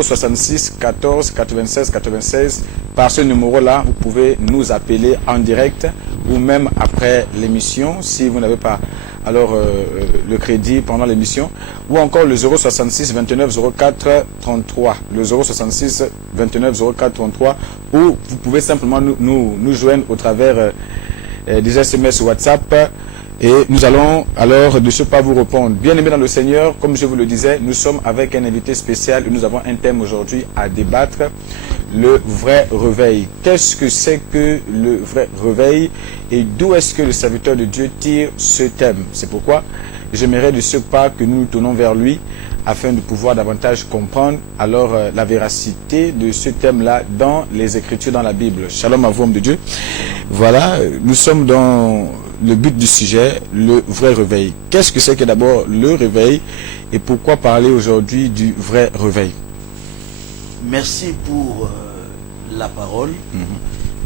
au 66 14 96 96. Par ce numéro-là, vous pouvez nous appeler en direct ou même après l'émission, si vous n'avez pas alors le crédit pendant l'émission, ou encore le 066 29 04 33, le 066 29 04 33, ou vous pouvez simplement nous joindre au travers des SMS WhatsApp, et nous allons alors de ce pas vous répondre. Bien aimés dans le Seigneur, comme je vous le disais, nous sommes avec un invité spécial et nous avons un thème aujourd'hui à débattre, le vrai réveil. Qu'est-ce que c'est que le vrai réveil et d'où est-ce que le serviteur de Dieu tire ce thème? C'est pourquoi j'aimerais de ce pas que nous nous tournons vers lui afin de pouvoir davantage comprendre alors la véracité de ce thème-là dans les Écritures, dans la Bible. Shalom à vous, homme de Dieu. Voilà, nous sommes dans le but du sujet, le vrai réveil. Qu'est-ce que c'est que d'abord le réveil et pourquoi parler aujourd'hui du vrai réveil? Merci pour la parole.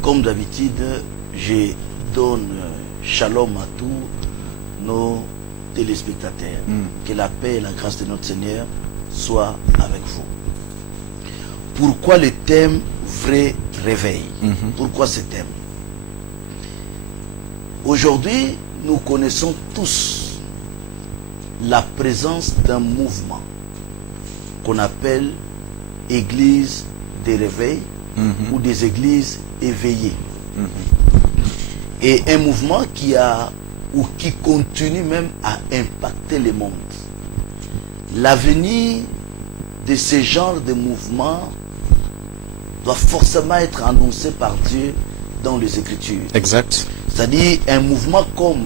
Comme d'habitude, je donne shalom à tous nos téléspectateurs. Que la paix et la grâce de notre Seigneur soient avec vous. Pourquoi le thème vrai réveil? Pourquoi ce thème? Aujourd'hui, nous connaissons tous la présence d'un mouvement qu'on appelle église des réveils ou des églises éveillées. Et un mouvement qui a ou qui continue même à impacter le monde. L'avenir de ce genre de mouvement doit forcément être annoncé par Dieu dans les Écritures. Exact. C'est-à-dire un mouvement comme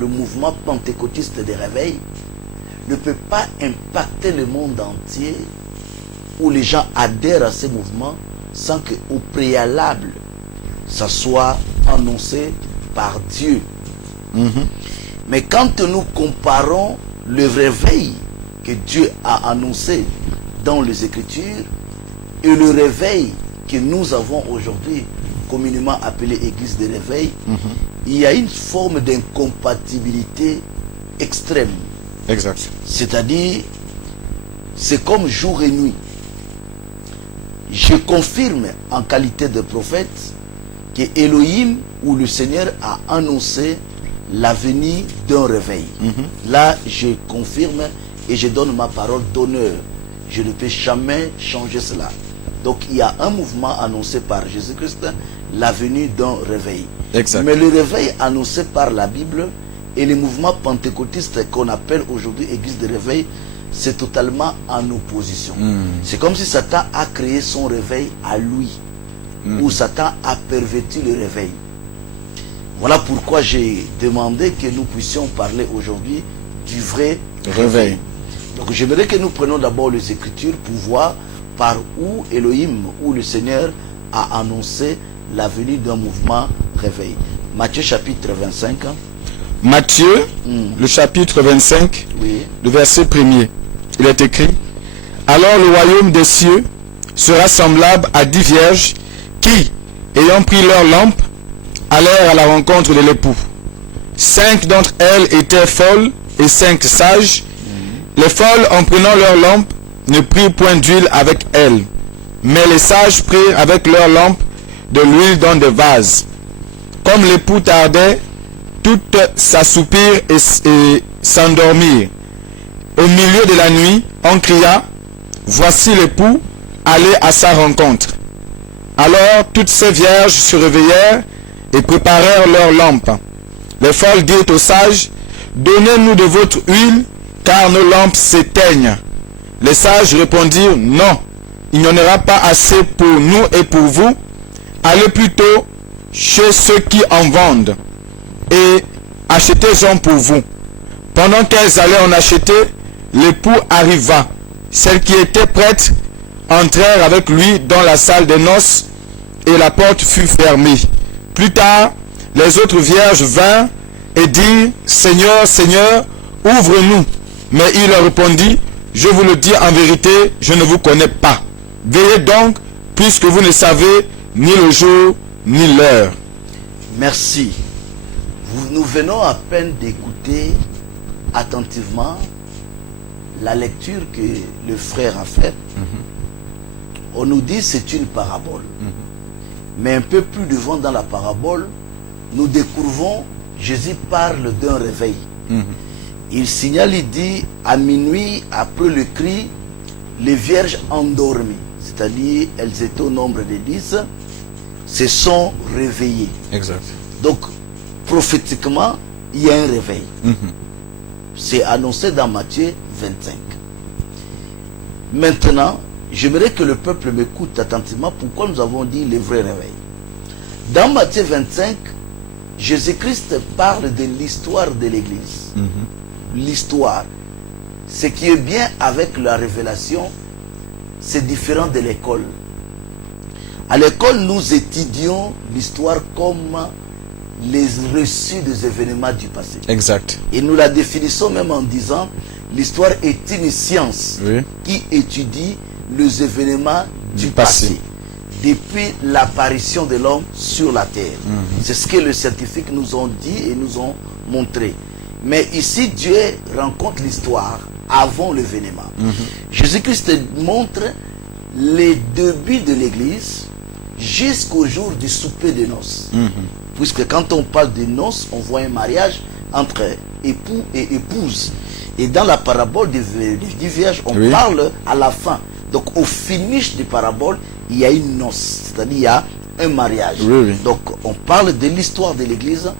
le mouvement pentecôtiste des réveils ne peut pas impacter le monde entier où les gens adhèrent à ce mouvement sans qu'au préalable ça soit annoncé par Dieu. Mais quand nous comparons le réveil que Dieu a annoncé dans les Écritures et le réveil que nous avons aujourd'hui, communément appelé Église de réveil, il y a une forme d'incompatibilité extrême. Exact. C'est-à-dire, c'est comme jour et nuit. Je confirme en qualité de prophète que Elohim ou le Seigneur a annoncé l'avenir d'un réveil. Là, je confirme et je donne ma parole d'honneur. Je ne peux jamais changer cela. Donc, il y a un mouvement annoncé par Jésus-Christ, l'avenir d'un réveil. Exact. Mais le réveil annoncé par la Bible et le mouvement pentecôtiste qu'on appelle aujourd'hui Église de réveil, c'est totalement en opposition. C'est comme si Satan a créé son réveil à lui, ou Satan a perverti le réveil. Voilà pourquoi j'ai demandé que nous puissions parler aujourd'hui du vrai réveil. Donc j'aimerais que nous prenions d'abord les Écritures pour voir par où Elohim ou le Seigneur a annoncé l'avenir d'un mouvement réveil. Matthieu chapitre 25. Matthieu, le chapitre 25, le verset 1er. Il est écrit: alors le royaume des cieux sera semblable à 10 vierges qui, ayant pris leurs lampes, allèrent à la rencontre de l'époux. 5 d'entre elles étaient folles et 5 sages. Les folles, en prenant leurs lampes, ne prirent point d'huile avec elles, mais les sages prirent avec leurs lampes de l'huile dans des vases. Comme l'époux tardait, toutes s'assoupirent et s'endormirent. Au milieu de la nuit, on cria: voici l'époux, allez à sa rencontre. Alors toutes ces vierges se réveillèrent et préparèrent leurs lampes. Les folles dirent aux sages: donnez-nous de votre huile, car nos lampes s'éteignent. Les sages répondirent: non, il n'y en aura pas assez pour nous et pour vous. Allez plutôt chez ceux qui en vendent et achetez-en pour vous. Pendant qu'elles allaient en acheter, l'époux arriva. Celles qui étaient prêtes entrèrent avec lui dans la salle des noces et la porte fut fermée. Plus tard, les autres vierges vinrent et dirent: Seigneur, Seigneur, ouvre-nous. Mais il leur répondit: je vous le dis en vérité, je ne vous connais pas. Veillez donc, puisque vous ne savez ni le jour ni l'heure. Merci. Nous venons à peine d'écouter attentivement la lecture que le frère a faite. on nous dit c'est une parabole. Mais un peu plus devant dans la parabole, nous découvrons, Jésus parle d'un réveil. Il signale, il dit, à minuit, après le cri, les vierges endormies, c'est-à-dire elles étaient au nombre de 10, se sont réveillées. Exact. Donc, prophétiquement, il y a un réveil. C'est annoncé dans Matthieu 25. Maintenant, j'aimerais que le peuple m'écoute attentivement pourquoi nous avons dit le vrai réveil. Dans Matthieu 25, Jésus-Christ parle de l'histoire de l'Église. L'histoire. Ce qui est bien avec la révélation, c'est différent de l'école. À l'école, nous étudions l'histoire comme les reçus des événements du passé. Exact. Et nous la définissons même en disant l'histoire est une science qui étudie les événements du passé. Depuis l'apparition de l'homme sur la terre. C'est ce que les scientifiques nous ont dit et nous ont montré. Mais ici, Dieu rencontre l'histoire avant l'événement. Jésus-Christ montre les débuts de l'Église jusqu'au jour du souper de noces. Puisque quand on parle de noces, on voit un mariage entre époux et épouse. Et dans la parabole des 10 vierges, on parle à la fin. Donc au finish des paraboles, il y a une noce, c'est-à-dire il y a un mariage. Donc on parle de l'histoire de l'Église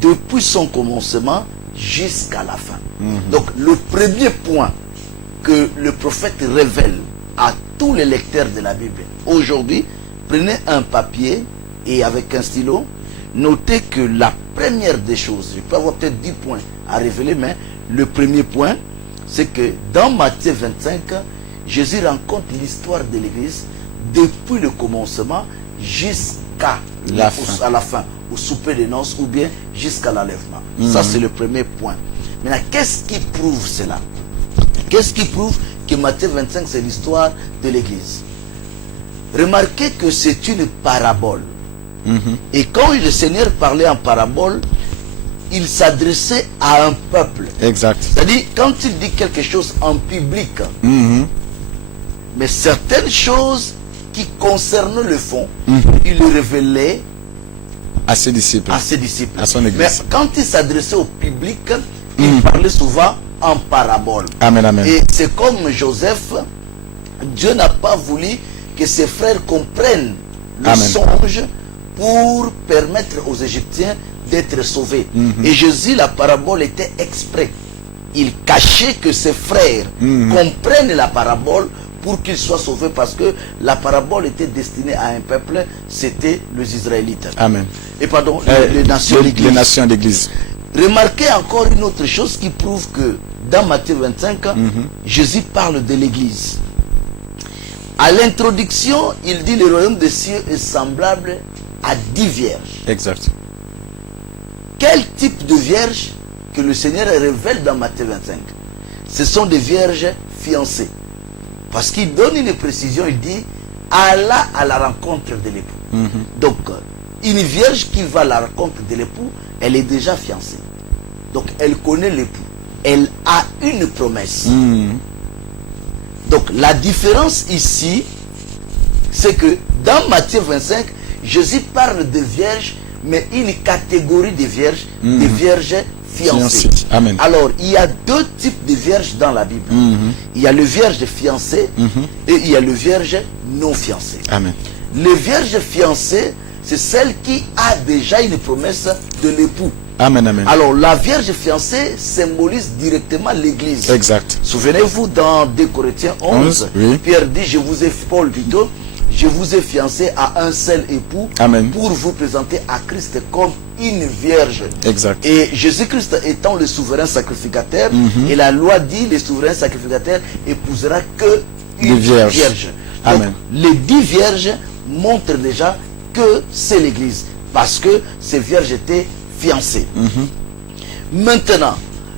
depuis son commencement jusqu'à la fin. Donc le premier point que le prophète révèle à tous les lecteurs de la Bible aujourd'hui, prenez un papier et avec un stylo, notez que la première des choses, je peux avoir peut-être 10 points à révéler, mais le premier point, c'est que dans Matthieu 25, Jésus rencontre l'histoire de l'Église depuis le commencement jusqu'à la fin, au souper des noces ou bien jusqu'à l'enlèvement. Ça, c'est le premier point. Maintenant, qu'est-ce qui prouve cela? Qu'est-ce qui prouve que Matthieu 25, c'est l'histoire de l'Église? Remarquez que c'est une parabole. Et quand le Seigneur parlait en parabole, il s'adressait à un peuple. Exact. C'est-à-dire, quand il dit quelque chose en public, mais certaines choses qui concernent le fond, il le révélait à ses disciples. À ses disciples. À son église. Mais quand il s'adressait au public, il parlait souvent en parabole. Amen, amen. Et c'est comme Joseph, Dieu n'a pas voulu que ses frères comprennent le songe pour permettre aux Égyptiens d'être sauvés. Et Jésus, la parabole était exprès. Il cachait que ses frères comprennent la parabole pour qu'ils soient sauvés, parce que la parabole était destinée à un peuple, c'était les Israélites. Amen. Et pardon, les nations d'église. Les nations d'église. Remarquez encore une autre chose qui prouve que dans Matthieu 25, Jésus parle de l'église. À l'introduction, il dit le royaume des cieux est semblable à 10 vierges. Exact. Quel type de vierges que le Seigneur révèle dans Matthieu 25? Ce sont des vierges fiancées. Parce qu'il donne une précision, il dit Allah à la rencontre de l'époux. Donc, une vierge qui va à la rencontre de l'époux, elle est déjà fiancée. Donc, elle connaît l'époux. Elle a une promesse. Donc, la différence ici, c'est que dans Matthieu 25, Jésus parle de vierges, mais une catégorie de vierges, des vierges fiancées. Amen. Alors, il y a deux types de vierges dans la Bible. Il y a le vierge fiancé et il y a le vierge non fiancé. Amen. Le vierge fiancé, c'est celle qui a déjà une promesse de l'époux. Amen, amen. Alors, la vierge fiancée symbolise directement l'église. Exact. Souvenez-vous dans 2 Corinthiens 11, Pierre dit, Paul plutôt, je vous ai fiancé à un seul époux. Amen. Pour vous présenter à Christ comme une vierge. Exact. Et Jésus-Christ étant le souverain sacrificateur, et la loi dit, le souverain sacrificateur épousera que une vierge. Donc, Amen. les 10 vierges montrent déjà que c'est l'église, parce que ces vierges étaient fiancées. Maintenant,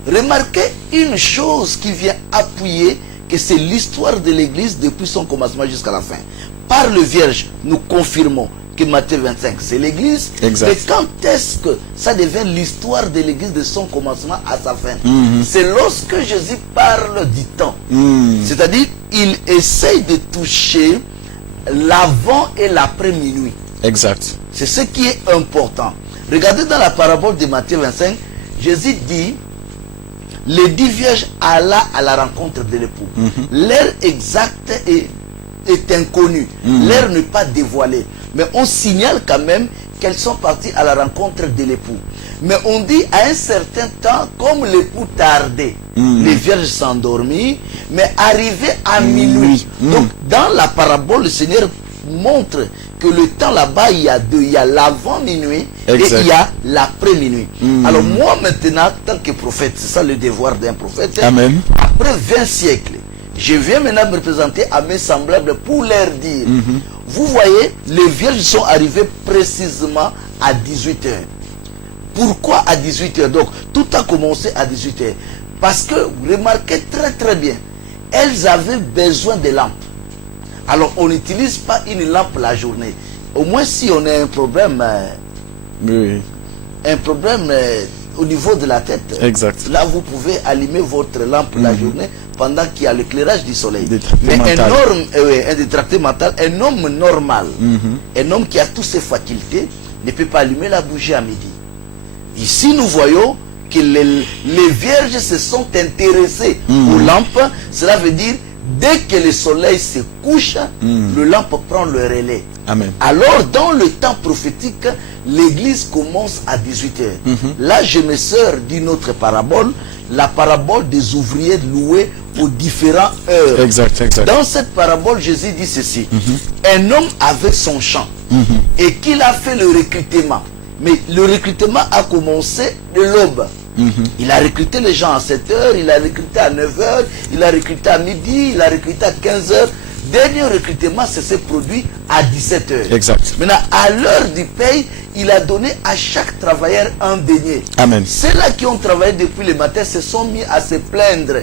remarquez une chose qui vient appuyer que c'est l'histoire de l'église depuis son commencement jusqu'à la fin. Par le vierge, nous confirmons que Matthieu 25, c'est l'église. Exact. Mais quand est-ce que ça devient l'histoire de l'église de son commencement à sa fin? C'est lorsque Jésus parle du temps. C'est-à-dire, il essaye de toucher l'avant et l'après minuit. Exact. C'est ce qui est important. Regardez dans la parabole de Matthieu 25, Jésus dit, les 10 vierges alla à la rencontre de l'époux. L'heure exacte est inconnue. L'heure n'est pas dévoilée. Mais on signale quand même qu'elles sont parties à la rencontre de l'époux. Mais on dit à un certain temps, comme l'époux tardait, les vierges s'endormirent, mais arrivé à minuit. Donc dans la parabole, le Seigneur montre que le temps là-bas, il y a deux. Il y a l'avant-minuit et il y a l'après-minuit. Alors moi maintenant, tant que prophète, c'est ça le devoir d'un prophète. Amen. Après 20 siècles, je viens maintenant me présenter à mes semblables pour leur dire, vous voyez, les vierges sont arrivées précisément à 18 heures. Pourquoi à 18 heures? Donc tout a commencé à 18 heures. Parce que, remarquez très bien, elles avaient besoin de lampes. Alors on n'utilise pas une lampe la journée. Au moins si on a un problème, au niveau de la tête, exact. Là vous pouvez allumer votre lampe la journée pendant qu'il y a l'éclairage du soleil. Mais un détracté mental, un homme normal, un homme qui a toutes ses facultés, ne peut pas allumer la bougie à midi. Ici nous voyons que les vierges se sont intéressées aux lampes. Cela veut dire dès que le soleil se couche, le lampe prend le relais. Amen. Alors, dans le temps prophétique, l'église commence à 18 heures. Là, je me sers d'une autre parabole, la parabole des ouvriers loués pour différentes heures. Exact. Dans cette parabole, Jésus dit ceci. Un homme avait son champ et qu'il a fait le recrutement. Mais le recrutement a commencé de l'aube. Il a recruté les gens à 7 heures, il a recruté à 9 heures, il a recruté à midi, il a recruté à 15 heures. Dernier recrutement, s'est produit à 17 heures. Exact. Maintenant, à l'heure du paye, il a donné à chaque travailleur un denier. Amen. Ceux-là qui ont travaillé depuis le matin se sont mis à se plaindre.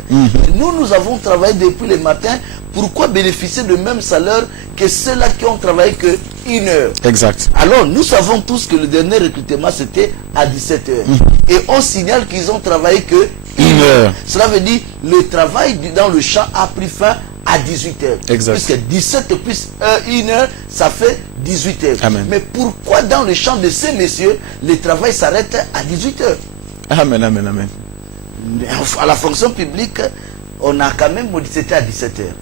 Nous avons travaillé depuis le matin. Pourquoi bénéficier de même salaire que ceux-là qui ont travaillé que 1 heure? Exact. Alors, nous savons tous que le dernier recrutement, c'était à 17 heures. Et on signale qu'ils ont travaillé que 1 heure. Cela veut dire le travail dans le champ a pris fin à 18 heures. Exact. Puisque 17 plus 1 heure, ça fait 18 heures. Amen. Mais pourquoi dans le champ de ces messieurs, le travail s'arrête à 18 heures? Amen. À la fonction publique, on a quand même modifié à 17 heures.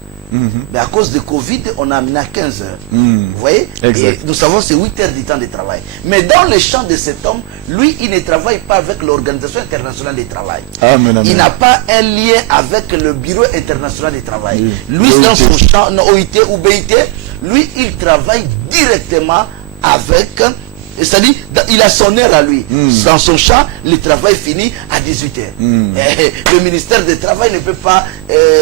Mais à cause de Covid, on a amené à 15 heures. Vous voyez? Et nous savons c'est 8 heures du temps de travail. Mais dans le champ de cet homme, lui, il ne travaille pas avec l'Organisation internationale du travail. Amen. Il n'a pas un lien avec le Bureau international du travail. Lui, OIT. dans son champ, OIT ou BIT, lui, il travaille directement avec... C'est-à-dire, il a son heure à lui. Dans son champ, le travail finit à 18 heures. Le ministère du Travail ne peut pas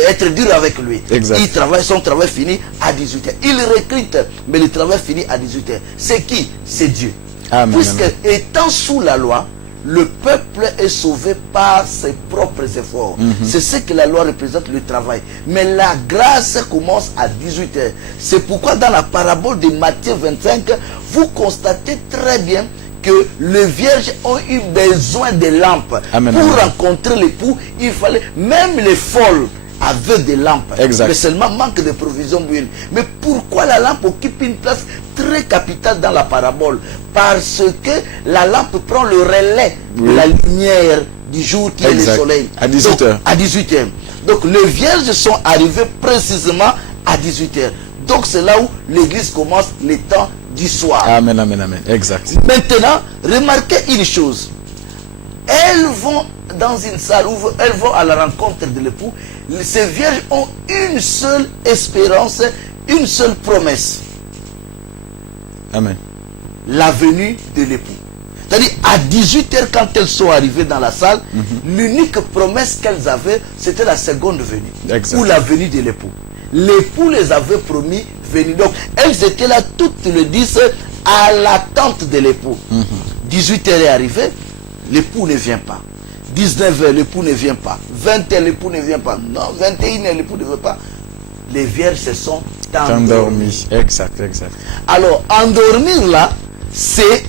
être dur avec lui. Exact. Il travaille, son travail finit à 18 heures. Il recrute, mais le travail finit à 18 heures. C'est qui? C'est Dieu. Amen. Puisque, étant sous la loi, le peuple est sauvé par ses propres efforts. C'est ce que la loi représente, le travail. Mais la grâce commence à 18 heures. C'est pourquoi dans la parabole de Matthieu 25, vous constatez très bien que les vierges ont eu besoin de lampes. Amen. Pour rencontrer l'époux, il fallait, même les folles avaient des lampes. Exact. Mais seulement manque de provisions d'huile. Mais pourquoi la lampe occupe une place très capitale dans la parabole? Parce que la lampe prend le relais de la lumière du jour qui est le soleil. À 18 heures. À 18 heures. Donc les vierges sont arrivées précisément à 18 heures. Donc c'est là où l'église commence le temps du soir. Amen. Exact. Maintenant, remarquez une chose. Elles vont dans une salle où elles vont à la rencontre de l'époux. Ces vierges ont une seule espérance, une seule promesse. Amen. La venue de l'époux. C'est-à-dire, à 18 heures, quand elles sont arrivées dans la salle, l'unique promesse qu'elles avaient, c'était la seconde venue. Exact. Ou la venue de l'époux. L'époux les avait promis venir. Donc, elles étaient là toutes les 10 à l'attente de l'époux. 18 heures est arrivé, l'époux ne vient pas. 19 heures, l'époux ne vient pas. 20 heures, l'époux ne vient pas. Non, 21 heures, l'époux ne vient pas. Les vierges se sont endormies. Exact. Alors, endormir là, c'est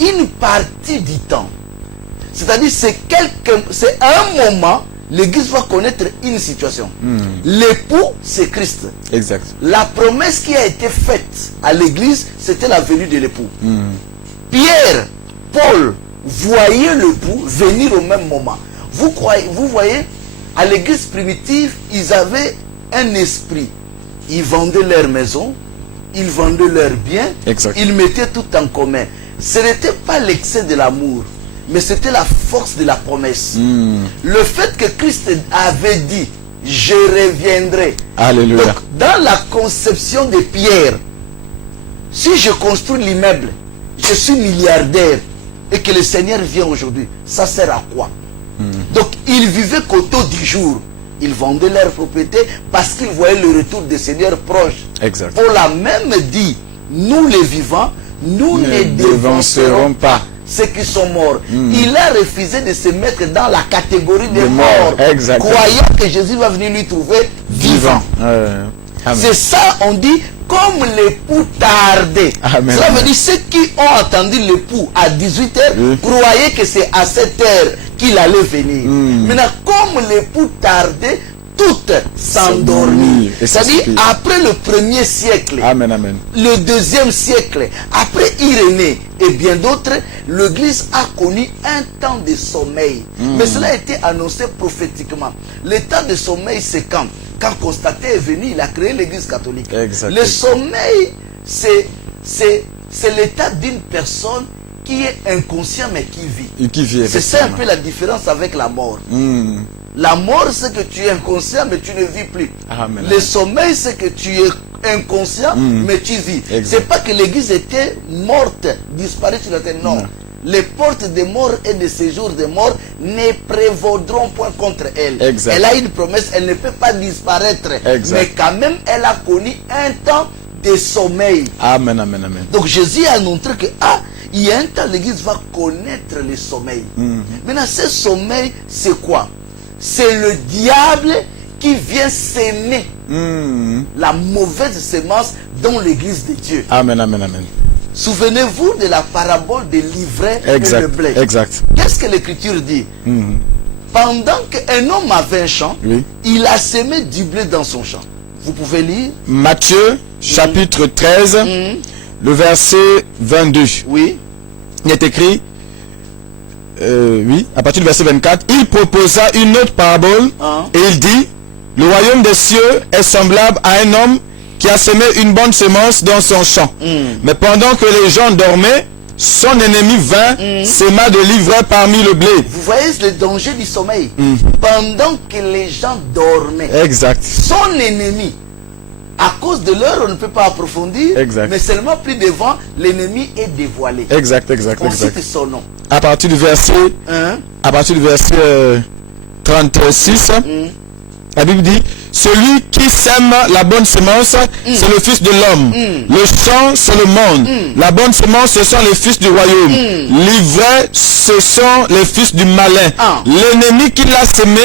une partie du temps. C'est-à-dire, c'est un moment l'église va connaître une situation. L'époux, c'est Christ. Exact. La promesse qui a été faite à l'église, c'était la venue de l'époux. Pierre, Paul, voyaient l'époux venir au même moment. Vous voyez, à l'église primitive, ils avaient un esprit. Ils vendaient leur maison, ils vendaient leurs biens, Exact. ils mettaient tout en commun. Ce n'était pas l'excès de l'amour, mais c'était la force de la promesse. Le fait que Christ avait dit, je reviendrai. Alléluia. Donc, dans la conception de Pierre, si je construis l'immeuble, je suis milliardaire, et que le Seigneur vient aujourd'hui, ça sert à quoi? Donc, ils vivaient qu'au taux du jour. Ils vendaient leur propriété parce qu'ils voyaient le retour du Seigneur proche. Exact. Paul a même dit, nous les vivants, nous ne dévancerons pas ceux qui sont morts. Il a refusé de se mettre dans la catégorie des morts, croyant que Jésus va venir lui trouver vivant. C'est ça, on dit, comme l'époux tardait. Amen. Cela veut dire ceux qui ont entendu l'époux à 18h croyaient que c'est à 7h qu'il allait venir. Maintenant, comme l'époux tardait, toutes s'endormirent. C'est-à-dire, après le premier siècle, Amen, amen. le deuxième siècle, après Irénée et bien d'autres, l'Église a connu un temps de sommeil. Mais cela a été annoncé prophétiquement. Le temps de sommeil, c'est quand Constantin est venu, il a créé l'Église catholique. Exactement. Le sommeil, c'est l'état d'une personne qui est inconscient mais qui vit. Et qui vit, c'est ça un peu la différence avec la mort. La mort, c'est que tu es inconscient mais tu ne vis plus. Amen. Le sommeil, c'est que tu es inconscient mais tu vis. C'est pas que l'Église était morte, disparue sur la terre, non. Les portes des morts et des séjours des morts ne prévaudront point contre elle. Exact. Elle a une promesse, elle ne peut pas disparaître. Exact. Mais quand même, elle a connu un temps de sommeil. Amen, amen, amen. Donc Jésus a montré que il y a un temps, l'Église va connaître le sommeil. Maintenant, ce sommeil, c'est quoi? C'est le diable qui vient s'aimer la mauvaise semence dans l'Église de Dieu. Amen, amen, amen. Souvenez-vous de la parabole de l'ivraie et le blé. Exact. Qu'est-ce que l'Écriture dit? Pendant qu'un homme avait un champ, il a semé du blé dans son champ. Vous pouvez lire Matthieu, chapitre 13, le verset 22. Oui. Il est écrit, à partir du verset 24, il proposa une autre parabole et il dit, le royaume des cieux est semblable à un homme qui a semé une bonne semence dans son champ. Mais pendant que les gens dormaient, son ennemi vint, sema de l'ivraie parmi le blé. Vous voyez le danger du sommeil. Pendant que les gens dormaient, son ennemi, à cause de l'heure, on ne peut pas approfondir, mais seulement plus devant, l'ennemi est dévoilé. On cite son nom. À partir du verset, à partir du verset 36, la Bible dit, celui qui sème la bonne semence, c'est le Fils de l'homme. Le champ, c'est le monde. La bonne semence, ce sont les fils du royaume. L'ivraie, ce sont les fils du malin. L'ennemi qui l'a semé,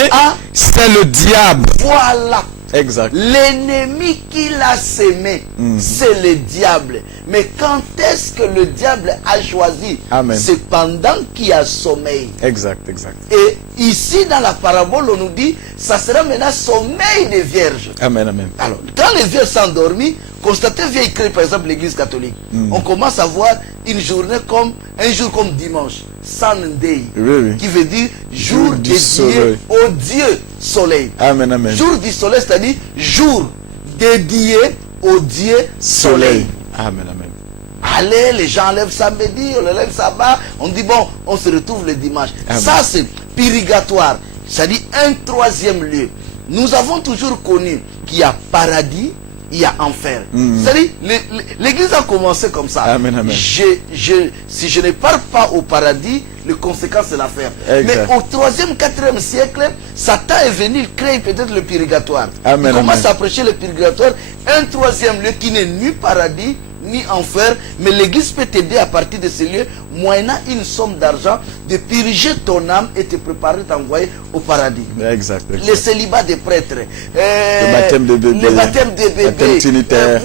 c'est le diable. Voilà. Exact. L'ennemi qui l'a sémé, c'est le diable. Mais quand est-ce que le diable a choisi? C'est pendant qu'il y a sommeil. Exact. Et ici dans la parabole, on nous dit, ça sera maintenant sommeil des vierges. Amen. Alors, quand les vierges s'endorment, constatez vient écrire par exemple l'église catholique. On commence à voir une journée comme un jour comme dimanche, Sunday, qui veut dire jour dédié au Dieu soleil. Amen. Jour du soleil, c'est-à-dire jour dédié au Dieu soleil. Amen. Allez, les gens lèvent samedi, on lève sabbat, on dit bon, on se retrouve le dimanche. Ça c'est purgatoire, c'est-à-dire un troisième lieu. Nous avons toujours connu qu'il y a paradis, il y a enfer. C'est-à-dire, l'église a commencé comme ça. Amen. Si je ne pars pas au paradis, les conséquences c'est l'affaire. Mais au 3e, 4e siècle, Satan est venu créer peut-être le purgatoire. Il commence à prêcher le purgatoire, un troisième lieu qui n'est ni paradis, ni enfer, mais l'église peut t'aider à partir de ce lieu, moyennant une somme d'argent, de purger ton âme et te préparer, t'envoyer au paradis. Le célibat des prêtres, le baptême des bébés, baptême trinitaire.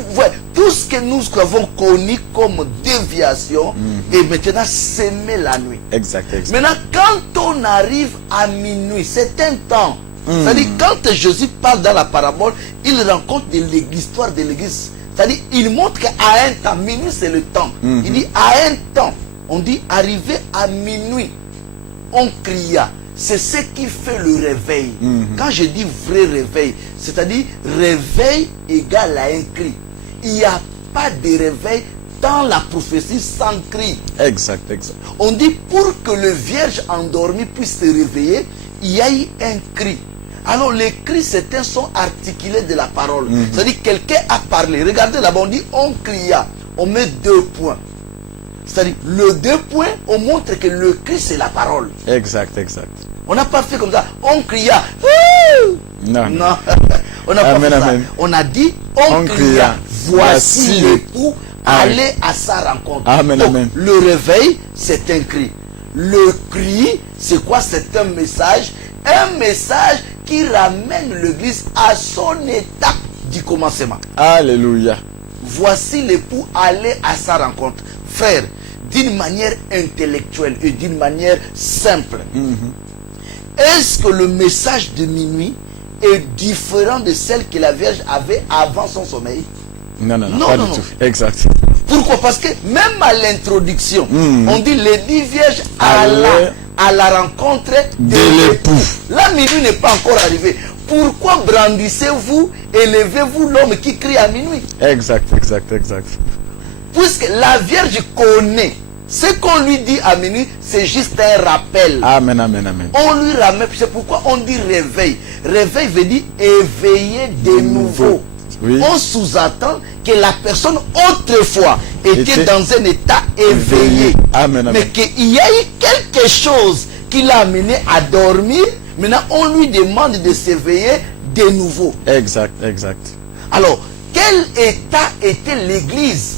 Tout ce que nous avons connu comme déviation et maintenant s'aimer la nuit. Exact, exact. Maintenant, quand on arrive à minuit, c'est un temps. C'est-à-dire, quand Jésus parle dans la parabole, il rencontre l'histoire de l'église. C'est-à-dire, il montre qu'à un temps, minuit c'est le temps. Il dit, à un temps, on dit, arrivé à minuit, on cria. C'est ce qui fait le réveil. Quand je dis vrai réveil, c'est-à-dire réveil égal à un cri. Il n'y a pas de réveil dans la prophétie sans cri. Exact, exact. On dit pour que le vierge endormi puisse se réveiller, il y a eu un cri. Alors les cris, c'est un son articulé de la parole. C'est-à-dire quelqu'un a parlé. Regardez là-bas, on dit on cria. On met 2 points. C'est-à-dire, le 2 points, on montre que le cri, c'est la parole. Exact, exact. On n'a pas fait comme ça. On cria. Non. Non. On n'a pas fait ça. Amen. On a dit, on cria. Voici l'époux, allez à sa rencontre. Amen, Donc, amen. le réveil, c'est un cri. Le cri, c'est quoi? C'est un message. Un message qui ramène l'église à son état du commencement. Alléluia. Voici l'époux aller à sa rencontre. Frère, d'une manière intellectuelle et d'une manière simple, est-ce que le message de minuit est différent de celle que la Vierge avait avant son sommeil? Non, non, non, Non, pas non, du non. tout. Exact. Pourquoi? Parce que même à l'introduction, on dit les 10 vierges Allez à la rencontre de l'époux. La minuit n'est pas encore arrivée. Pourquoi brandissez-vous, élevez-vous l'homme qui crie à minuit? Exact, exact, exact. Puisque la Vierge connaît. Ce qu'on lui dit à minuit, c'est juste un rappel. Amen, amen, amen. On lui ramène, c'est pourquoi on dit réveil. Réveil veut dire éveiller de nouveau. Oui. On sous-entend que la personne autrefois était Était dans un état éveillé. Amen, amen. Mais qu'il y a eu quelque chose qui l'a amené à dormir. Maintenant, on lui demande de s'éveiller de nouveau. Exact, exact. Alors, quel état était l'église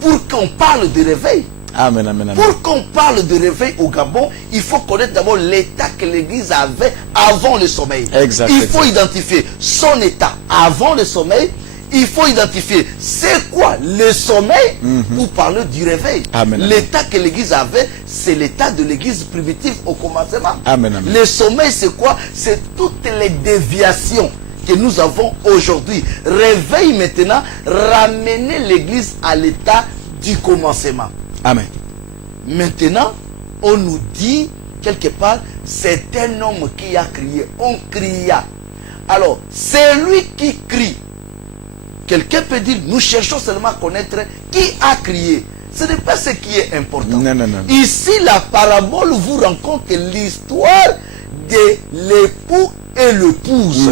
pour qu'on parle de réveil? Amen, amen, amen. Pour qu'on parle de réveil au Gabon, il faut connaître d'abord l'état que l'église avait avant le sommeil. Exact, Il faut exact. identifier son état avant le sommeil. Il faut identifier c'est quoi le sommeil pour parler du réveil. Amen, amen. L'état que l'église avait, c'est l'état de l'église primitive au commencement. Amen, amen. Le sommeil, c'est quoi? C'est toutes les déviations que nous avons aujourd'hui. Réveil maintenant, ramener l'église à l'état du commencement. Amen. Maintenant, on nous dit quelque part, c'est un homme qui a crié. On cria. Alors, c'est lui qui crie. Quelqu'un peut dire, nous cherchons seulement à connaître qui a crié. Ce n'est pas ce qui est important. Non, non, non. Ici, la parabole vous raconte l'histoire de l'époux et l'épouse.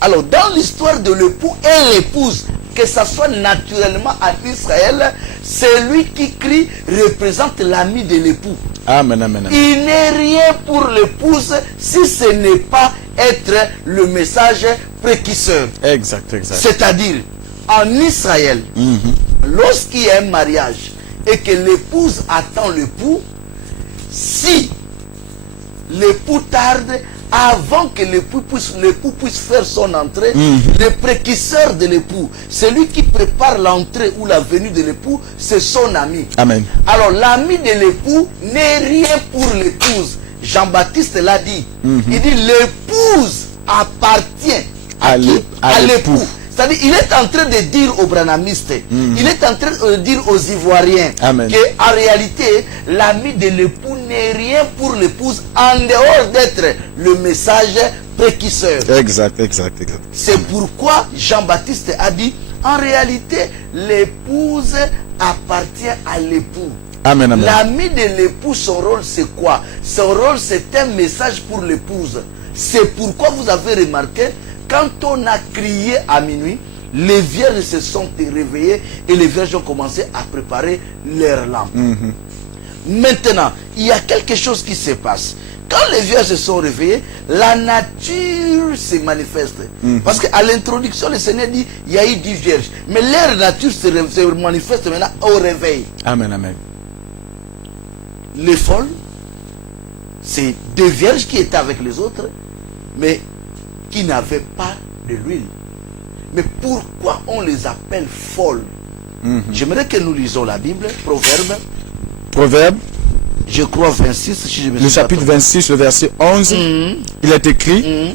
Alors, dans l'histoire de l'époux et l'épouse, que ça soit naturellement en Israël, celui qui crie représente l'ami de l'époux. Amen, amen, amen. Il n'est rien pour l'épouse si ce n'est pas être le message précurseur. Exact, exact. C'est-à-dire, en Israël, lorsqu'il y a un mariage et que l'épouse attend l'époux, si l'époux tarde, avant que l'époux puisse faire son entrée, le précurseur de l'époux, celui qui prépare l'entrée ou la venue de l'époux, c'est son ami. Amen. Alors l'ami de l'époux n'est rien pour l'épouse. Jean-Baptiste l'a dit. Il dit l'épouse appartient à qui? À l'époux. C'est-à-dire, il est en train de dire aux branhamistes, il est en train de dire aux Ivoiriens, Amen. qu'en réalité, l'ami de l'époux n'est rien pour l'épouse en dehors d'être le message précurseur. Exact, exact, exact. C'est pourquoi Jean-Baptiste a dit, en réalité, l'épouse appartient à l'époux. Amen, amen. L'ami de l'époux, son rôle c'est quoi? Son rôle c'est un message pour l'épouse. C'est pourquoi vous avez remarqué, quand on a crié à minuit, les vierges se sont réveillées et les vierges ont commencé à préparer leurs lampes. Maintenant, il y a quelque chose qui se passe. Quand les vierges se sont réveillées, la nature se manifeste. Parce qu'à l'introduction, le Seigneur dit, il y a eu 10 vierges. Mais leur nature se manifeste maintenant au réveil. Amen, amen. Les folles, c'est 2 vierges qui étaient avec les autres, mais qui n'avaient pas de l'huile. Mais pourquoi on les appelle folles? J'aimerais que nous lisons la Bible, Proverbe, je crois 26, si je me le souviens chapitre pas. 26, le verset 11. Il est écrit,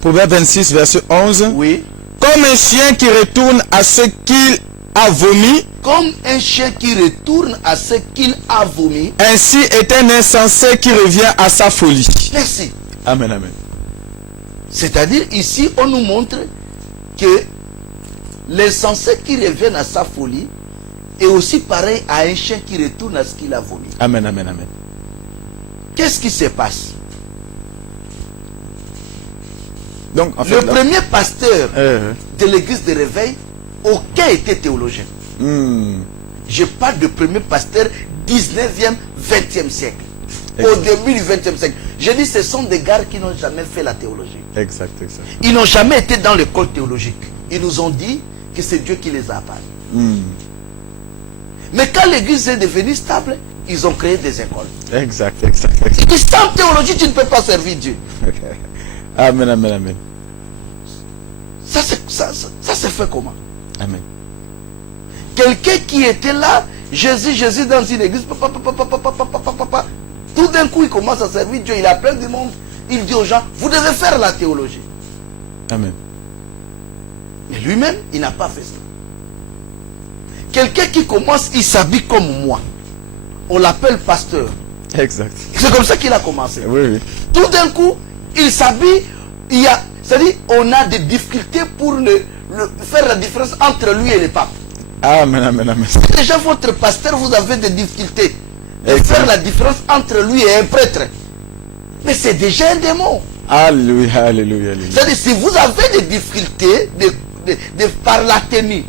Proverbe 26, verset 11. Oui. Comme un chien qui retourne à ce qu'il a vomi, Comme un chien qui retourne à ce qu'il a vomi. ainsi est un insensé qui revient à sa folie. Merci. Amen, amen. C'est-à-dire, ici, on nous montre que l'insensé qui revient à sa folie est aussi pareil à un chien qui retourne à ce qu'il a vomi. Amen, amen, amen. Qu'est-ce qui se passe? Donc, en fait, Le premier pasteur Euh, de l'église de réveil, aucun était théologien. hmm, Je parle de premier pasteur 19e, 20e siècle. Au Exact. début du 20e siècle. Je dis, ce sont des gars qui n'ont jamais fait la théologie. exact, exact. Ils n'ont jamais été dans l'école théologique. Ils nous ont dit que c'est Dieu qui les a apparus. Hmm, Mais quand l'église est devenue stable, ils ont créé des écoles. exact, exact, exact. Si tu sans théologie, tu ne peux pas servir Dieu. Amen, amen, amen. Ça se fait comment? Amen. Quelqu'un qui était là, Jésus dans une église, tout d'un coup il commence à servir Dieu, il a plein de monde, il dit aux gens, vous devez faire la théologie. Amen. Mais lui-même, il n'a pas fait ça. Quelqu'un qui commence, il s'habille comme moi. On l'appelle pasteur. Exact. C'est comme ça qu'il a commencé. Oui, oui. Tout d'un coup, il s'habille, c'est-à-dire, on a des difficultés pour faire la différence entre lui et le pape. Amen, amen, amen. Déjà, votre pasteur, vous avez des difficultés de Exact. faire la différence entre lui et un prêtre. Mais c'est déjà un démon. Alléluia, alléluia, alléluia. C'est-à-dire, si vous avez des difficultés de par la tenue,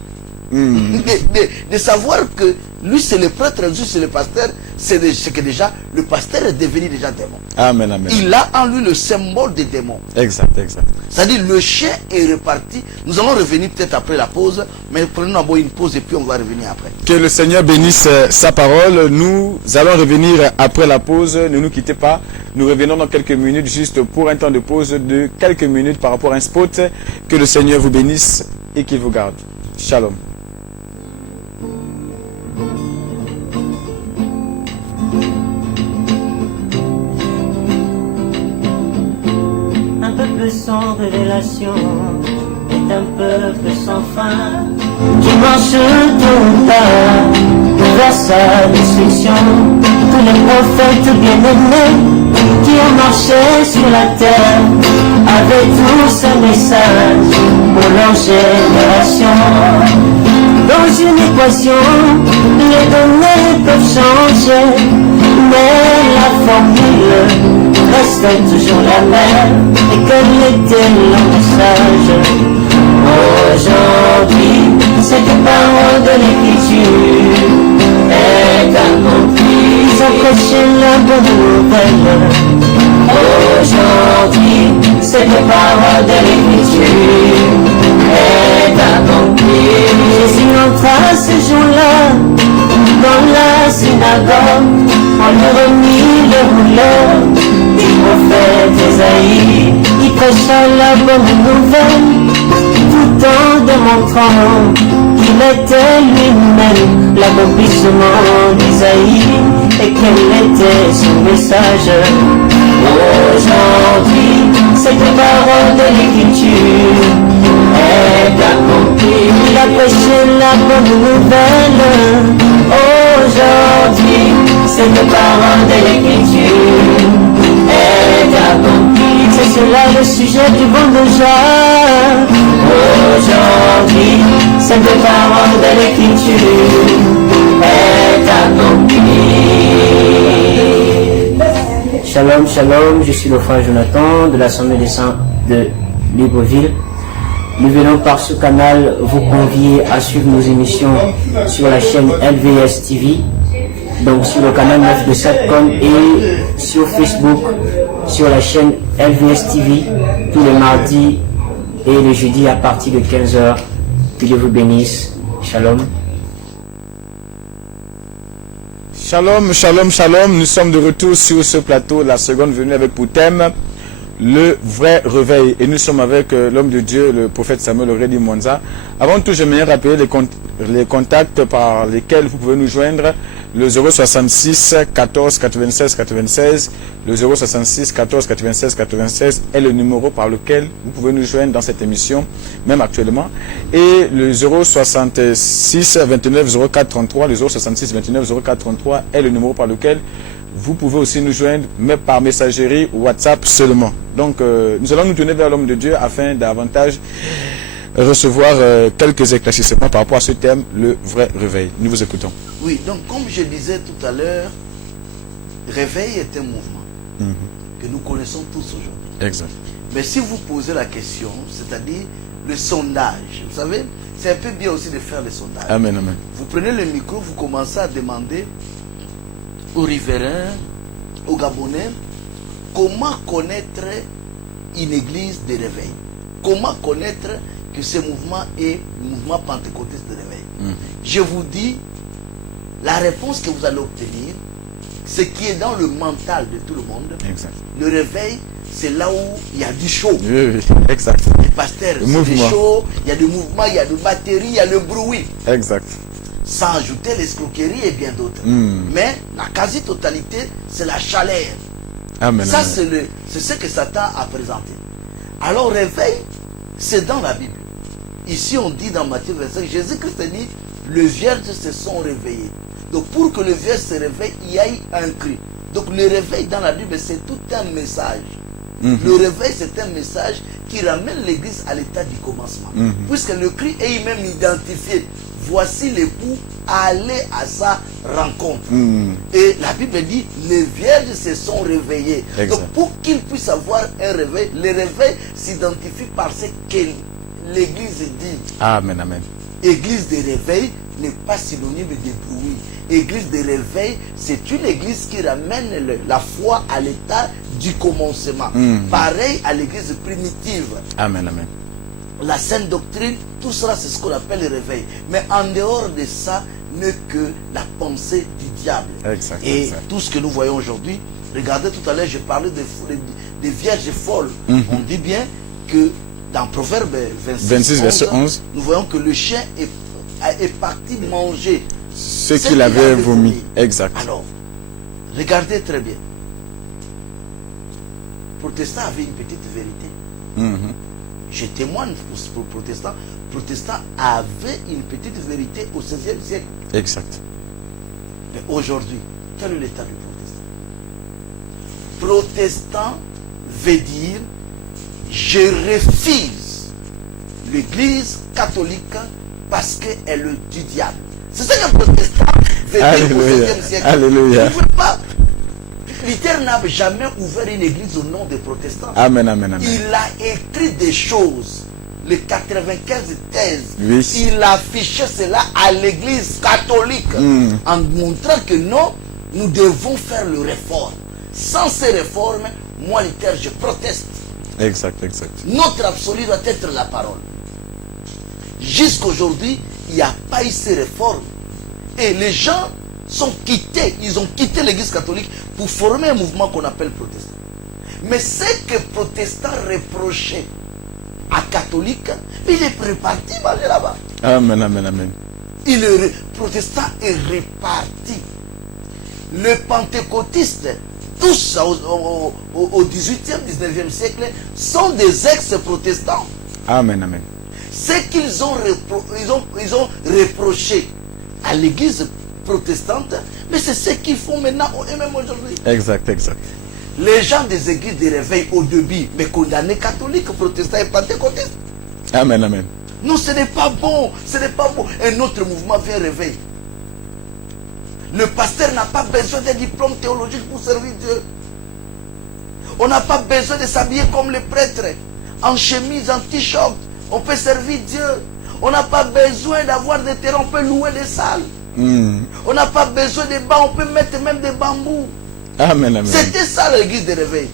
de savoir que lui c'est le prêtre, lui c'est le pasteur, c'est que déjà, le pasteur est devenu déjà démon. Amen, amen. Il a en lui le symbole des démons. Exact, exact. C'est-à-dire, le chien est reparti. Nous allons revenir peut-être après la pause, mais prenons d'abord une pause et puis on va revenir après. Que le Seigneur bénisse sa parole. Nous allons revenir après la pause. Ne nous quittez pas. Nous revenons dans quelques minutes, juste pour un temps de pause de quelques minutes par rapport à un spot. Que le Seigneur vous bénisse et qu'il vous garde. Shalom. Un peuple sans révélation est un peuple sans fin qui marche tôt ou tard vers sa destruction. Tous les prophètes bien-aimés qui ont marché sur la terre avaient tous un message pour leur génération. Dans une équation, les données peuvent changer, mais la formule reste toujours la même. Et quel était le message? Aujourd'hui, cette parole de l'écriture est accomplie. Ils ont prêché la bonne nouvelle. Aujourd'hui, cette parole de l'écriture est accomplie. Jésus entra ce jour-là dans la synagogue, on lui remit le rouleur du prophète Esaïe. Il prêcha la bonne nouvelle tout en démontrant qu'il était lui-même l'accomplissement d'Esaïe. Et quel était son message? Aujourd'hui, cette parole de l'écriture est accomplie. Il a prêché la bonne nouvelle. Aujourd'hui, cette parole de l'écriture est accomplie. C'est cela le sujet du bon de Jacques. Aujourd'hui, cette parole de l'écriture est accomplie. Shalom, shalom, je suis le frère Jonathan de l'Assemblée des Saints de Libreville. Nous venons par ce canal vous convier à suivre nos émissions sur la chaîne LVS TV, donc sur le canal 9 de Satcom, et sur Facebook sur la chaîne LVS TV tous les mardis et les jeudis à partir de 15h. Que Dieu vous bénisse. Shalom. Shalom, shalom, shalom. Nous sommes de retour sur ce plateau, la seconde venue avec pour thème le vrai réveil. Et nous sommes avec l'homme de Dieu, le prophète Samuel Aurélie Mwanza. Avant tout, j'aimerais rappeler les contacts par lesquels vous pouvez nous joindre, le 066 14 96 96, le 066 14 96 96 est le numéro par lequel vous pouvez nous joindre dans cette émission, même actuellement, et le 066 29 04 33, le 066 29 04 33 est le numéro par lequel vous pouvez aussi nous joindre, mais par messagerie ou WhatsApp seulement. Donc, nous allons nous tourner vers l'homme de Dieu afin davantage recevoir quelques éclaircissements par rapport à ce thème, le vrai réveil. Nous vous écoutons. Oui, donc comme je disais tout à l'heure, réveil est un mouvement que nous connaissons tous aujourd'hui. Exact. Mais si vous posez la question, c'est-à-dire le sondage, vous savez, c'est un peu bien aussi de faire le sondage. Amen, amen. Vous prenez le micro, vous commencez à demander aux riverains, aux Gabonais, comment connaître une église de réveil. Comment connaître que ce mouvement est le mouvement pentecôtiste de réveil. Je vous dis, la réponse que vous allez obtenir, ce qui est dans le mental de tout le monde, Exact. le réveil, c'est là où il y a du show. Oui, oui, exact. Les pasteurs, c'est du show, il y a du mouvement, il y a de batterie, il y a le bruit. Exact. Sans ajouter l'escroquerie et bien d'autres. Mais la quasi-totalité, c'est la chaleur. Amen. Ça, amen. c'est ce que Satan a présenté. Alors, réveil, c'est dans la Bible. Ici, on dit dans Matthieu 25, Jésus-Christ a dit, les vierges se sont réveillées. Donc, pour que le vierge se réveille, il y a eu un cri. Donc, le réveil dans la Bible, c'est tout un message. Le réveil, c'est un message qui ramène l'Église à l'état du commencement. Puisque le cri est même identifié. Voici l'époux, allez à sa rencontre. Et la Bible dit, les vierges se sont réveillées. Exact. Donc pour qu'ils puissent avoir un réveil, le réveil s'identifie par ce que l'Église dit. Amen, amen. Église de réveil n'est pas synonyme de bruit. Église de réveil, c'est une église qui ramène la foi à l'état du commencement. Pareil à l'église primitive. Amen, amen. La sainte doctrine, tout cela c'est ce qu'on appelle le réveil. Mais en dehors de ça, n'est que la pensée du diable. Exact, et exact. tout ce que nous voyons aujourd'hui, regardez tout à l'heure, je parlais des vierges folles. On dit bien que dans Proverbe 26 verset 11, nous voyons que le chien est parti manger ce qu'il avait vomi. Exact. Alors, regardez très bien. Protestant avait une petite vérité. Je témoigne pour Protestant. Protestant avait une petite vérité au XVIe siècle. Exact. Mais aujourd'hui, quel est l'état du protestant? Protestant veut dire je refuse l'église catholique parce qu'elle est du diable. C'est ça que protestant veut dire au XVIe siècle. Alléluia. Vous ne pouvez pas. Luther n'a jamais ouvert une église au nom des protestants. Amen, amen, amen. Il a écrit des choses, les 95 thèses. Oui. Il a affiché cela à l'église catholique en montrant que non, nous devons faire le réforme. Sans ces réformes, moi Luther, je proteste. Exact, exact. Notre absolu doit être la parole. Jusqu'aujourd'hui, il n'y a pas eu ces réformes. Et les gens sont quittés, ils ont quitté l'église catholique pour former un mouvement qu'on appelle protestant. Mais ce que protestant reprochait à catholique, il est reparti manger là-bas. Amen, amen, amen. Protestant est reparti. Les pentecôtistes, tous au 18e, 19e siècle, sont des ex-protestants. Amen, amen. Ce qu'ils ont, ils ont reproché à l'église protestante, mais c'est ce qu'ils font maintenant et même aujourd'hui. Exact, exact. Les gens des églises de réveil au début, mais condamnés catholiques, protestants et pentecôtistes. Amen, amen. Non, ce n'est pas bon, ce n'est pas bon. Un autre mouvement vient réveil. Le pasteur n'a pas besoin d'un diplôme théologique pour servir Dieu. On n'a pas besoin de s'habiller comme les prêtres, en chemise, en t-shirt. On peut servir Dieu. On n'a pas besoin d'avoir des terrains, on peut louer des salles. On n'a pas besoin de bancs, on peut mettre même des bambous. Amen, amen. C'était ça l'église de réveil.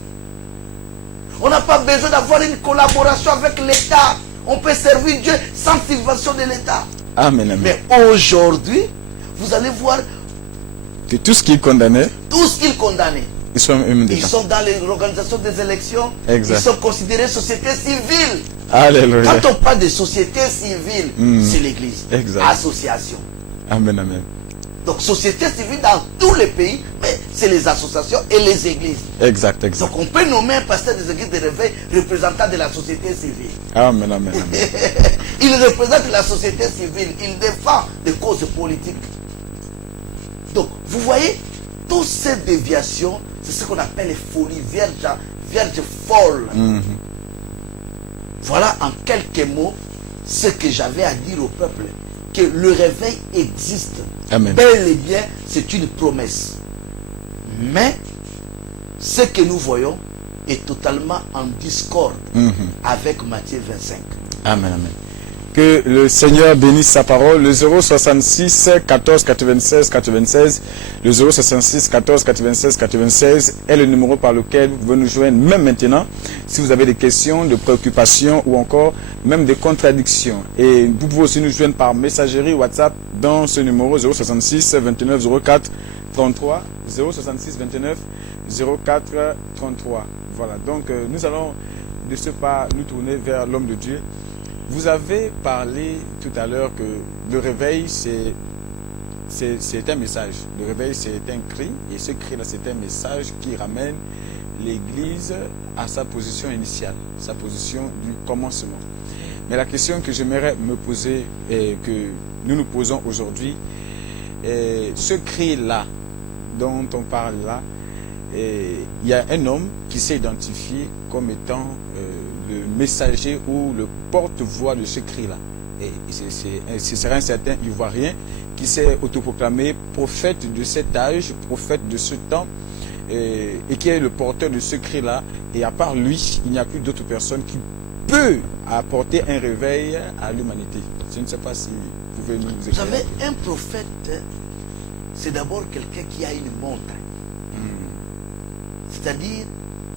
On n'a pas besoin d'avoir une collaboration avec l'État. On peut servir Dieu sans subvention de l'État. Amen, amen. Mais aujourd'hui, vous allez voir Que tout ce qu'ils condamnaient, tout ce qu'ils condamnaient. ils sont eux-mêmes Ils dedans. sont dans l'organisation des élections. Exact. Ils sont considérés société civile. Alléluia. Quand on parle de société civile, c'est l'église. Exact. Association. Amen, amen. Donc, société civile dans tous les pays, mais c'est les associations et les églises. Exact, exact. Donc, on peut nommer un pasteur des églises de réveil représentant de la société civile. Amen, amen, amen. Il représente la société civile, il défend des causes politiques. Donc, vous voyez, toutes ces déviations, c'est ce qu'on appelle les folies vierges folles. Voilà en quelques mots ce que j'avais à dire au peuple. Que le réveil existe. Amen. Bel et bien, c'est une promesse. Mais, ce que nous voyons est totalement en discorde avec Matthieu 25. Amen, amen. Que le Seigneur bénisse sa parole. Le 066 14 96 96, le 066 14 96 96 est le numéro par lequel vous pouvez nous joindre même maintenant si vous avez des questions, des préoccupations ou encore même des contradictions. Et vous pouvez aussi nous joindre par messagerie WhatsApp dans ce numéro 066 29 04 33, 066 29 04 33. Voilà, donc nous allons de ce pas nous tourner vers l'homme de Dieu. Vous avez parlé tout à l'heure que le réveil, c'est un message. Le réveil, c'est un cri. Et ce cri-là, c'est un message qui ramène l'Église à sa position initiale, sa position du commencement. Mais la question que j'aimerais me poser et que nous nous posons aujourd'hui, ce cri-là dont on parle là, il y a un homme qui s'est identifié comme étant le messager ou le porte-voix de ce cri-là. Et ce serait un certain Ivoirien qui s'est autoproclamé prophète de cet âge, prophète de ce temps, et qui est le porteur de ce cri-là. Et à part lui, il n'y a plus d'autres personnes qui peuvent apporter un réveil à l'humanité. Je ne sais pas si vous pouvez nous éclairer. Vous savez, un prophète, c'est d'abord quelqu'un qui a une montre. C'est-à-dire,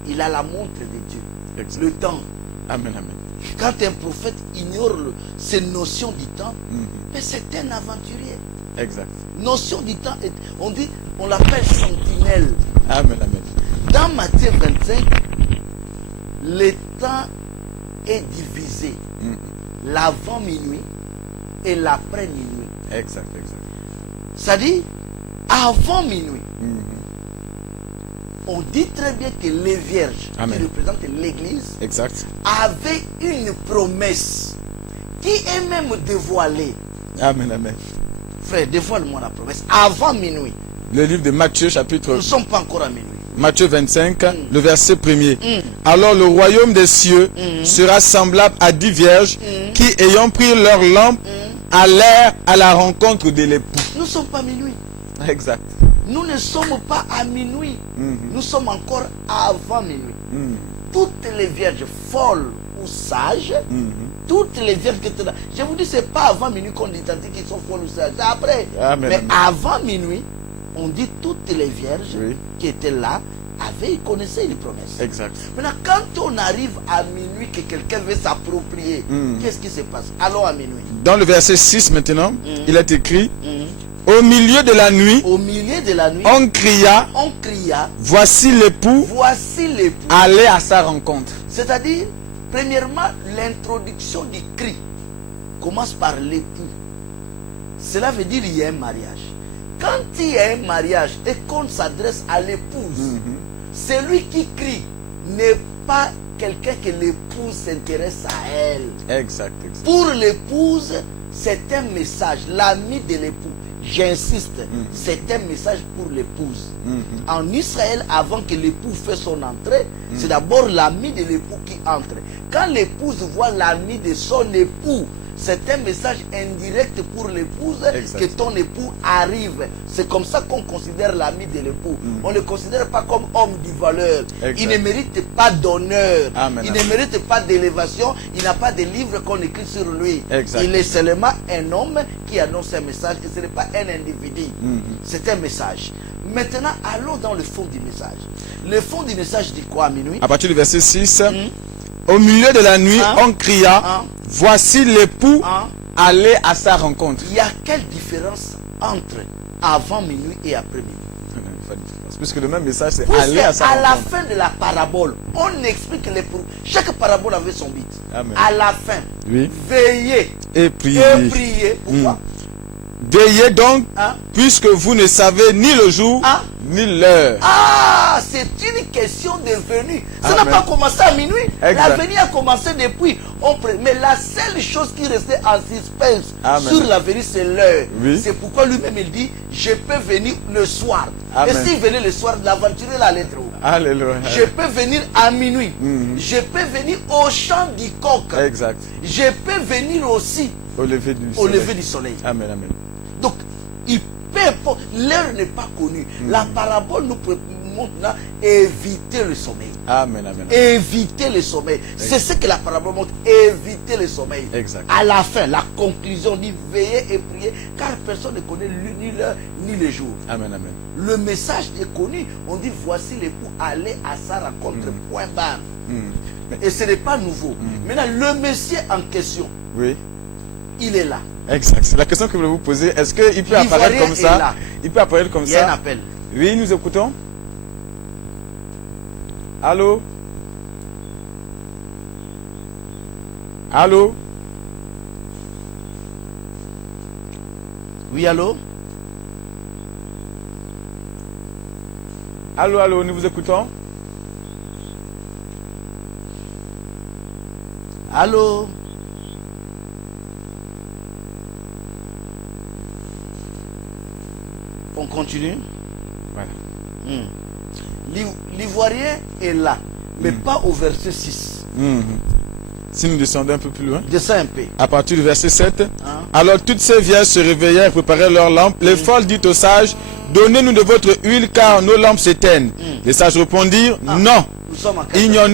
il a la montre de Dieu. Exact. Le temps. Amen, amen. Quand un prophète ignore ces notions du temps, mais c'est un aventurier. Exact. Notion du temps, on l'appelle sentinelle. Amen, amen. Dans Matthieu 25, le temps est divisé. L'avant minuit et l'après minuit. Exact, exact. C'est-à-dire, avant minuit, on dit très bien que les vierges, Amen, qui représentent l'église, exact, avaient une promesse qui est même dévoilée. Amen, amen. Frère, dévoile-moi la promesse. Avant minuit. Le livre de Matthieu, chapitre... Nous ne sommes pas encore à minuit. Matthieu 25, le verset 1er. Alors le royaume des cieux sera semblable à 10 vierges qui, ayant pris leur lampe, allèrent à la rencontre de l'époux. Nous ne sommes pas à minuit. Exact. Nous ne sommes pas à minuit. Nous sommes encore avant minuit. Toutes les vierges folles ou sages, toutes les vierges qui étaient là. Je vous dis, ce n'est pas avant minuit qu'on identifie qu'ils sont folles ou sages. C'est après. Amen, mais amen. avant minuit, on dit toutes les vierges qui étaient là connaissaient les promesses. Exact. Maintenant, quand on arrive à minuit, que quelqu'un veut s'approprier, qu'est-ce qui se passe? Allons à minuit. Dans le verset 6 maintenant, il est écrit, au milieu de la nuit, au milieu de la nuit, on cria, voici l'époux, allez à sa rencontre. C'est-à-dire, premièrement, l'introduction du cri commence par l'époux. Cela veut dire qu'il y a un mariage. Quand il y a un mariage et qu'on s'adresse à l'épouse, celui qui crie n'est pas quelqu'un que l'épouse s'intéresse à elle. Exact, exact. Pour l'épouse, c'est un message, l'ami de l'époux. J'insiste, c'est un message pour l'épouse. En Israël, avant que l'époux fasse son entrée, c'est d'abord l'ami de l'époux qui entre. Quand l'épouse voit l'ami de son époux, c'est un message indirect pour l'épouse que ton époux arrive. C'est comme ça qu'on considère l'ami de l'époux. On ne le considère pas comme homme de valeur. Il ne mérite pas d'honneur. Il ne mérite pas d'élévation. Il n'a pas de livre qu'on écrit sur lui. Il est seulement un homme qui annonce un message et ce n'est pas un individu. C'est un message. Maintenant, allons dans le fond du message. Le fond du message dit quoi à minuit? À partir du verset 6, au milieu de la nuit, on cria, voici l'époux, allez à sa rencontre. Il y a quelle différence entre avant minuit et après minuit? faire différence. Puisque le même message, c'est Puisque aller à sa à la rencontre. fin de la parabole, on explique chaque parabole avait son but. Amen. À la fin, Oui. veillez Et prier. et priez. Pourquoi? Veillez donc, Hein? puisque vous ne savez ni le jour, Hein? ni l'heure. Ah, c'est une question de venue. Ça n'a Amen. pas commencé à minuit. Exact. La venue a commencé depuis. Mais la seule chose qui restait en suspense Amen. sur la venue, c'est l'heure. Oui. C'est pourquoi lui-même il dit, je peux venir le soir. Amen. Et s'il venait le soir, l'aventurier la lettre. Alléluia. Je peux venir à minuit. Mhm. Je peux venir au chant du coq. Exact. Je peux venir aussi Au lever du au soleil. lever du soleil. Amen, amen. Donc, il peut importe. L'heure n'est pas connue. La parabole nous montre là, éviter le sommeil. Amen, amen. Éviter le sommeil. C'est ce que la parabole montre. Éviter le sommeil. Exact. À la fin, la conclusion dit veillez et priez, car personne ne connaît ni l'heure ni le jour. Amen, amen. Le message est connu. On dit voici l'époux, allez à sa rencontre. Point barre. Mm. Et ce n'est pas nouveau. Maintenant, le monsieur en question, Oui. il est là. Exact. C'est la question que je voulais vous poser. Est-ce qu'il peut L'Ivoirien apparaître comme est ça? là. Il peut apparaître comme Il y a un ça. appel. Oui, nous écoutons. Allô? Allô? Oui, allô? Allô, allô, nous vous écoutons. Allô? On continue? Voilà. L'Ivoirien est là, mais pas au verset 6. Mhm. Si nous descendons un peu plus loin, Descends un peu. à partir du verset 7, Hein? alors toutes ces vierges se réveillèrent et préparèrent leurs lampes. Les folles dirent aux sages, donnez-nous de votre huile car nos lampes s'éteignent. Les sages répondirent, non, Nous sommes en 14. il n'y en...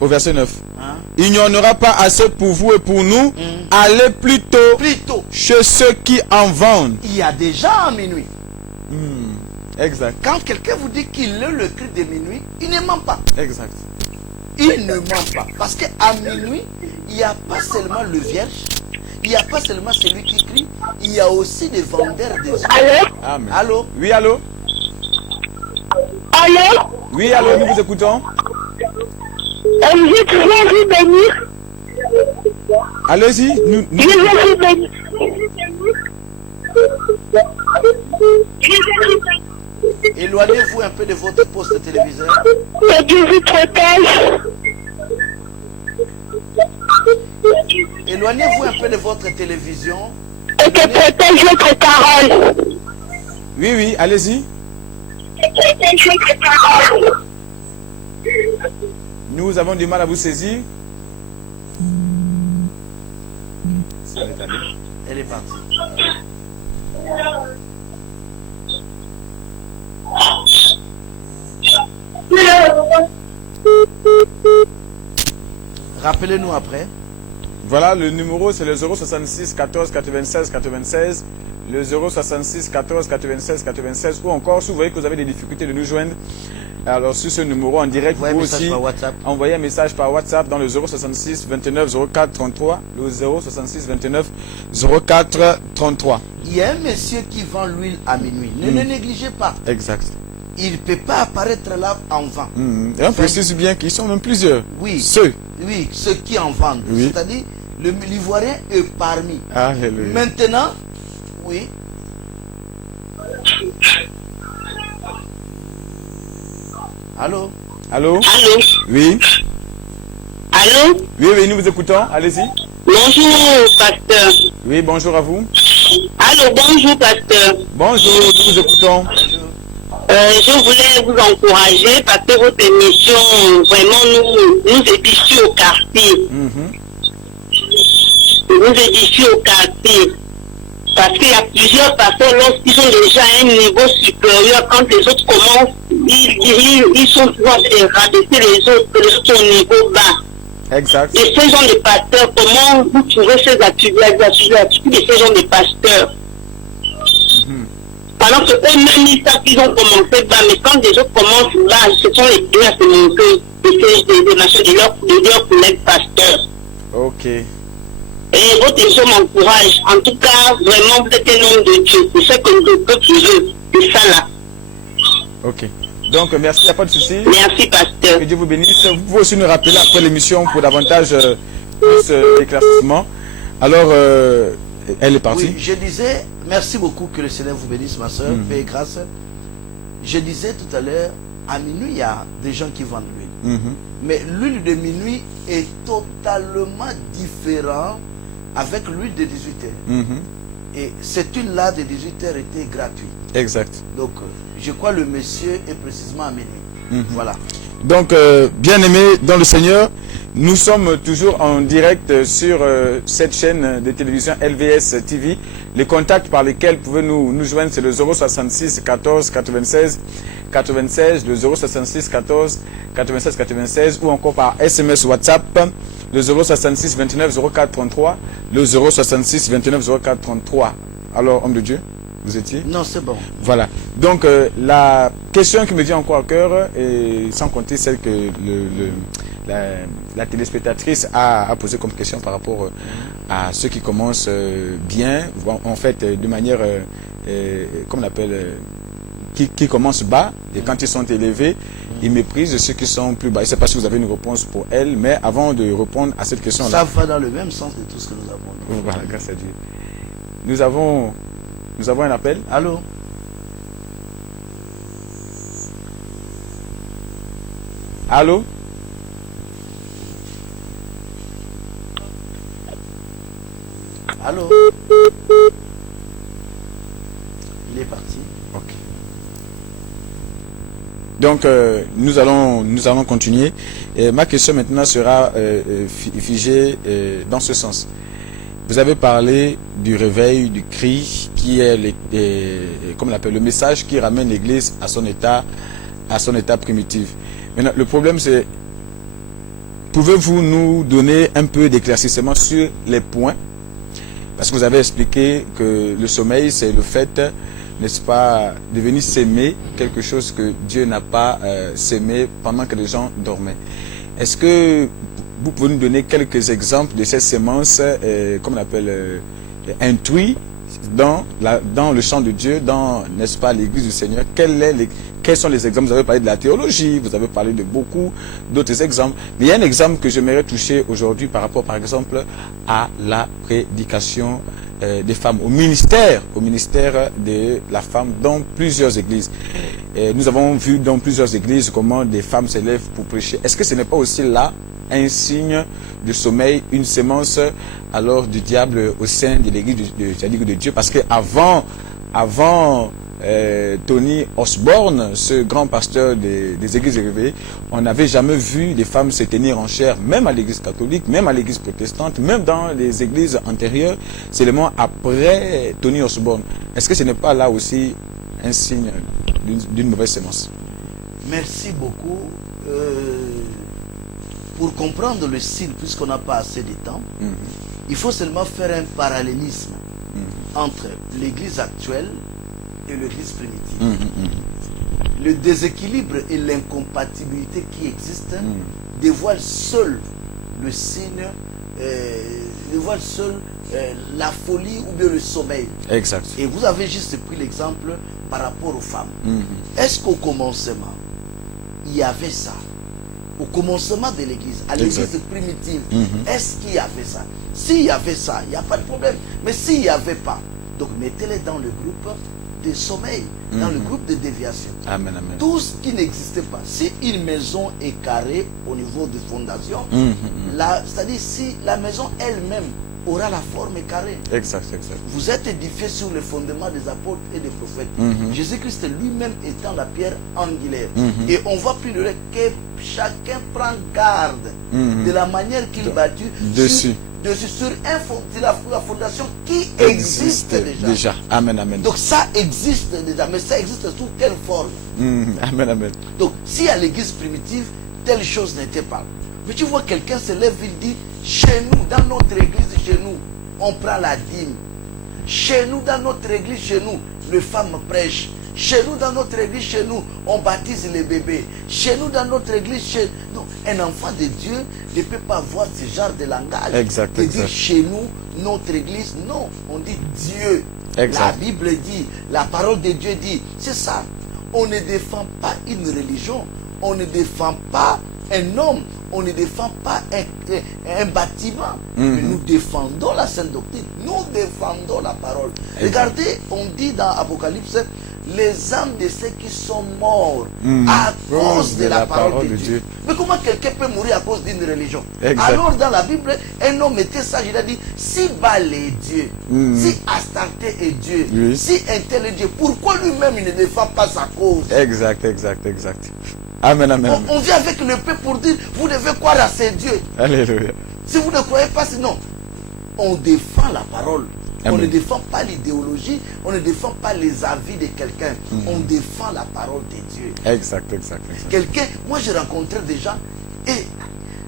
au verset 9. Hein? Il n'y en aura pas assez pour vous et pour nous. Allez plutôt Plutôt, chez ceux qui en vendent. il y a déjà en minuit. Exact, Quand quelqu'un vous dit qu'il a le cri de minuit, il ne ment pas. exact. Il ne ment pas. Parce qu'à minuit, il n'y a pas seulement le vierge, il n'y a pas seulement celui qui crie, il y a aussi des vendeurs des eaux. Allô? Amen. Allô? Oui, allô? Allô? Oui, allô, nous vous écoutons. Je viens vous bénir. Allez-y, Je viens vous bénir. Éloignez-vous un peu de votre poste téléviseur. Que Dieu vous protège. Éloignez-vous un peu de votre télévision. Et que protège votre parole. Oui, oui, allez-y. Que protège votre parole. Nous avons du mal à vous saisir. Elle est partie. Rappelez-nous après. Voilà, le numéro c'est le 066 14 96 96, le 066 14 96 96, ou encore si vous voyez que vous avez des difficultés de nous joindre, alors sur ce numéro en direct, Envoyez vous un message aussi par WhatsApp. envoyez un message par WhatsApp dans le 066 29 04 33, le 066 29 04 33. Il y a un monsieur qui vend l'huile à minuit. Ne le négligez pas. Exact. Il ne peut pas apparaître là en vent. Et on précise bien qu'ils sont même plusieurs. Oui. Ceux. Oui, ceux qui en vendent. Oui. C'est-à-dire, l'Ivoirien est parmi. Alléluia. Maintenant, oui. Allô? Allô? Allô? Oui. Allô? Oui, oui, nous vous écoutons. Allez-y. Bonjour, pasteur. Oui, bonjour à vous. Allô, bonjour, pasteur. Bonjour, nous vous écoutons. Je voulais vous encourager parce que votre émission, vraiment, nous édifiez au quartier. Nous édifiez au quartier. Parce qu'il y a plusieurs pasteurs, lorsqu'ils sont déjà à un niveau supérieur, quand les autres commencent, ils sont toujours à rabaisser les autres au niveau bas. Exact. Et ces gens de pasteurs, comment vous trouvez ces attitudes de ces gens de pasteurs? Pendant que eux-mêmes, ils savent qu'ils ont commencé bas, mais quand les autres commencent bas, ce sont les deux à se monter des machins de leurs collègues pasteurs. Ok. Et votre émission m'encourage. En tout cas, vraiment, vous êtes un homme de Dieu. C'est ce que le peuple veut. C'est ça là. Ok. Donc, merci, il n'y a pas de souci. Merci, pasteur. Que Dieu vous bénisse. Vous pouvez aussi nous rappeler après l'émission pour davantage d'éclaircissement. Alors, elle est partie. Oui, je disais, merci beaucoup, que le Seigneur vous bénisse, ma soeur, paix et grâce. Je disais tout à l'heure, à minuit, il y a des gens qui vendent l'huile. Mais l'huile de minuit est totalement différente avec l'huile de 18h. Et cette huile-là de 18h était gratuite. Exact. Donc, je crois que le monsieur est précisément à minuit. Voilà. Donc, bien-aimés dans le Seigneur, nous sommes toujours en direct sur cette chaîne de télévision LVS TV. Les contacts par lesquels vous pouvez nous joindre, c'est le 066 14 96 96, le 066 14 96 96, ou encore par SMS WhatsApp, le 066 29 04 33, le 066 29 04 33. Alors, homme de Dieu, vous étiez? Non, c'est bon. Voilà. Donc, la question qui me vient encore au cœur, et sans compter celle que la téléspectatrice a posée comme question par rapport à ceux qui commencent bien, en fait, de manière, comme on appelle, qui commencent bas, et quand ils sont élevés, ils méprisent ceux qui sont plus bas. Je ne sais pas si vous avez une réponse pour elle, mais avant de répondre à cette question-là... Ça va dans le même sens de tout ce que nous avons. Voilà, grâce à Dieu. Nous avons un appel. Allô? Allô? Allô? Il est parti. Ok. Donc, nous allons continuer. Et ma question maintenant sera figée dans ce sens. Vous avez parlé du réveil, du cri, qui est, comme on l'appelle, le message qui ramène l'Église à son état primitif. Maintenant, le problème c'est, pouvez-vous nous donner un peu d'éclaircissement sur les points? Parce que vous avez expliqué que le sommeil, c'est le fait, n'est-ce pas, de venir s'aimer quelque chose que Dieu n'a pas s'aimé pendant que les gens dormaient. Est-ce que vous pouvez nous donner quelques exemples de ces sémences, comme on appelle, intuites dans le champ de Dieu, dans, n'est-ce pas, l'église du Seigneur? Quels sont les exemples? Vous avez parlé de la théologie, vous avez parlé de beaucoup d'autres exemples. Mais il y a un exemple que j'aimerais toucher aujourd'hui par rapport, par exemple, à la prédication des femmes, au ministère de la femme dans plusieurs églises. Nous avons vu dans plusieurs églises comment des femmes s'élèvent pour prêcher. Est-ce que ce n'est pas aussi là un signe de sommeil, une sémence alors du diable au sein de l'église de Dieu? Parce que avant Tony Osborne, ce grand pasteur des églises réveillées, on n'avait jamais vu des femmes se tenir en chair, même à l'église catholique, même à l'église protestante, même dans les églises antérieures, seulement après Tony Osborne. Est-ce que ce n'est pas là aussi un signe d'une mauvaise sémence? Merci beaucoup. Pour comprendre le signe, puisqu'on n'a pas assez de temps, il faut seulement faire un parallélisme entre l'église actuelle et l'église primitive. Le déséquilibre et l'incompatibilité qui existent dévoilent seul le signe, dévoilent seul la folie ou bien le sommeil. Exact. Et vous avez juste pris l'exemple par rapport aux femmes. Est-ce qu'au commencement, il y avait ça? Au commencement de l'église, à l'église primitive, est-ce qu'il y avait ça? S'il y avait ça, il n'y a pas de problème. Mais s'il n'y avait pas, donc mettez-les dans le groupe de sommeil, dans le groupe de déviation. Amen, amen. Tout ce qui n'existait pas. Si une maison est carrée au niveau de fondation, c'est-à-dire si la maison elle-même aura la forme carrée. Exact. Vous êtes édifiés sur le fondement des apôtres et des prophètes. Jésus-Christ lui-même étant la pierre angulaire. Et on voit plus loin que chacun prend garde de la manière qu'il bâtit sur la fondation qui existe déjà. Amen, amen. Donc ça existe déjà, mais ça existe sous quelle forme? Amen, amen. Donc si à l'église primitive, telle chose n'était pas. Mais tu vois quelqu'un se lève, il dit, chez nous, dans notre église, chez nous, on prend la dîme. Chez nous, dans notre église, chez nous, les femmes prêchent. Chez nous, dans notre église, chez nous, on baptise les bébés. Chez nous, dans notre église, chez nous. Un enfant de Dieu ne peut pas voir ce genre de langage. Exact. Dire chez nous, notre église, non. On dit Dieu. La Bible dit, la parole de Dieu dit, c'est ça. On ne défend pas une religion. On ne défend pas un homme. On ne défend pas un bâtiment. Mais nous défendons la Sainte Doctrine. Nous défendons la parole. Regardez, on dit dans Apocalypse, les âmes de ceux qui sont morts à cause de la parole de Dieu. Mais comment quelqu'un peut mourir à cause d'une religion? Alors dans la Bible, un homme était sage, il a dit, si Baal est Dieu, si Astarté est Dieu, si un tel est Dieu, pourquoi lui-même il ne défend pas sa cause? Exact. Amen, amen. On vient avec le peuple pour dire, vous devez croire à ces dieux. Alléluia. Si vous ne croyez pas, sinon, on défend la parole. Amen. On ne défend pas l'idéologie, on ne défend pas les avis de quelqu'un. On défend la parole de Dieu. Exact. Quelqu'un, moi j'ai rencontré des gens, et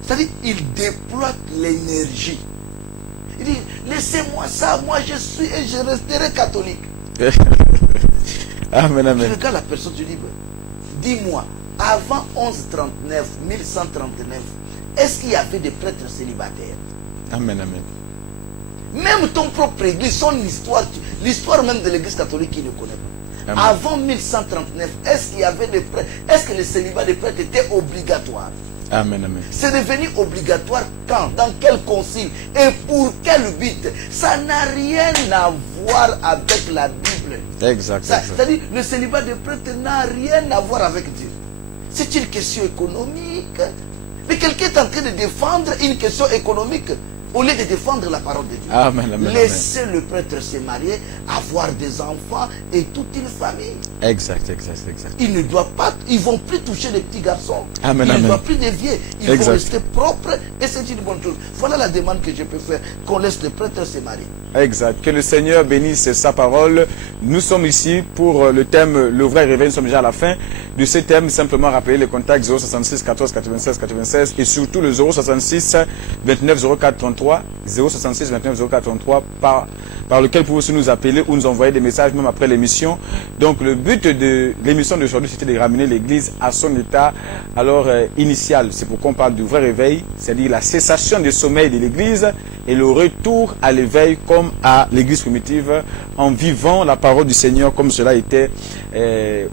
c'est-à-dire, ils déploient l'énergie. Il dit, laissez-moi ça, moi je suis et je resterai catholique. Amen, amen. Je regarde la personne, je dis, dis-moi, avant 1139, est-ce qu'il y avait des prêtres célibataires? Amen. Même ton propre église, son histoire, l'histoire même de l'église catholique, il ne connaît pas. Amen. Avant 1139, est-ce qu'il y avait des prêtres? Est-ce que le célibat des prêtres était obligatoire? Amen. C'est devenu obligatoire quand? Dans quel concile? Et pour quel but? Ça n'a rien à voir avec la Bible. Exact. C'est-à-dire, le célibat des prêtres n'a rien à voir avec Dieu. C'est une question économique. Mais quelqu'un est en train de défendre une question économique au lieu de défendre la parole de Dieu. Amen. Laissez le prêtre se marier, avoir des enfants et toute une famille. Exact. Il ne doit pas, ils ne vont plus toucher les petits garçons. Amen, Ils ne doivent plus des vieux. Ils Exact. vont rester propres et c'est une bonne chose. Voilà la demande que je peux faire, qu'on laisse le prêtre se marier. Exact. Que le Seigneur bénisse sa parole. Nous sommes ici pour le thème Le vrai réveil. Nous sommes déjà à la fin de ce thème. Simplement rappeler les contacts 066 14 96 et surtout le 066 29 04 33 066 29 04 33 par lequel vous pouvez aussi nous appeler ou nous envoyer des messages même après l'émission. Donc le but de l'émission d'aujourd'hui, c'était de ramener l'église à son état initial. C'est pourquoi on parle du vrai réveil, c'est-à-dire la cessation du sommeil de l'église et le retour à l'éveil comme à l'église primitive en vivant la parole du Seigneur comme cela était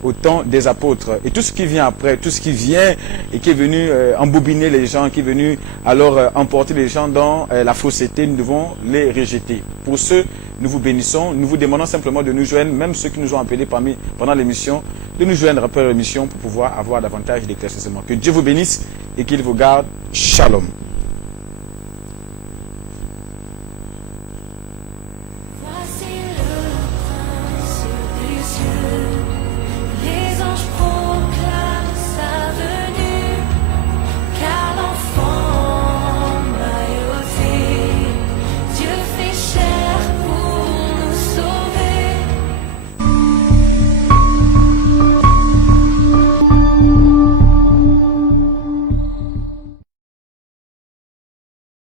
au temps des apôtres. Et tout ce qui vient après, tout ce qui vient et qui est venu embobiner les gens, qui est venu alors emporter les gens dans la fausseté, nous devons les rejeter. Pour ceux, nous vous bénissons, nous vous demandons simplement de nous joindre, même ceux qui nous ont appelés pendant l'émission, de nous joindre après l'émission pour pouvoir avoir davantage d'éclaircissement. Que Dieu vous bénisse et qu'il vous garde. Shalom.